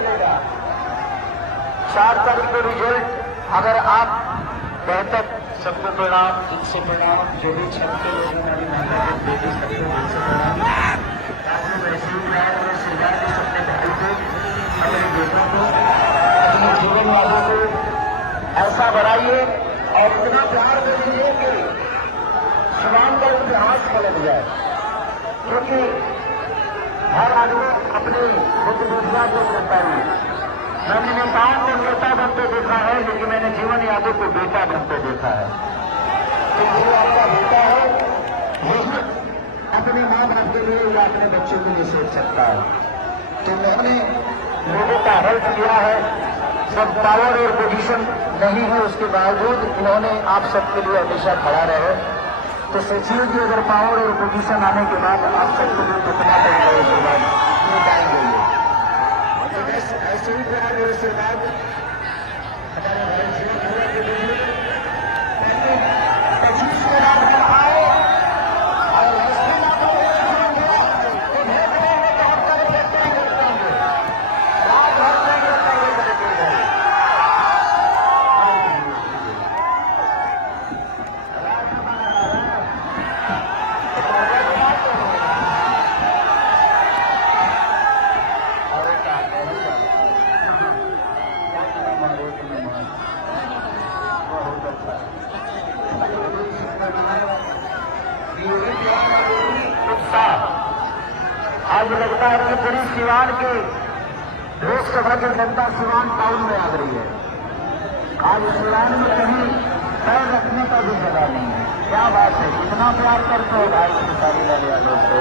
चलेगा। 4 तारीख को रिजल्ट अगर आप बेहतर, सबको प्रणाम, दिल से प्रणाम, जो भी छत के लोग हमारी माता के बेटी सबको दिल से प्रणाम। आपने वैसे ही प्यार और आशीर्वाद इस अपने भाई को, अपने बेटों को, अपने जीवन वालों को ऐसा बढ़ाइए और इतना प्यार दे दीजिए कि शिवान का इतिहास पलट जाए। क्योंकि हर आदमी अपने बुद्धिमत्ता को करता है। मैंने नेताओं को नेता बनते देखा है, लेकिन मैंने जीवन यादव को बेटा बनते देखा है। तो जो आपका बेटा है वही अपने माँ बाप के लिए या अपने बच्चों के लिए सोच सकता है। तो मैंने लोगों का हेल्प किया है, सब पावर और पोजीशन नहीं है, उसके बावजूद इन्होंने आप सबके लिए हमेशा खड़ा रहे। तो सोचिए कि अगर पावर और पोजीशन आने के बाद आप सबके लिए कितना करेंगे, उसके बाद ये टाइम देंगे। ऐसे ही प्यार और आशीर्वाद हमारे भाई जीवन के लिए 25 के बाद आए और रास्ते में तो भेज देंगे तो हम कल देखते ही करते होंगे, रात भर में करते हुए करेंगे। आज लगता है कि पूरी सिवान की लोकसभा की जनता सिवान टाउन में आ गई है। आज सिवान में कहीं पैर रखने का भी जगह नहीं है। क्या बात है, कितना प्यार करते हो भाई सारी यादव को।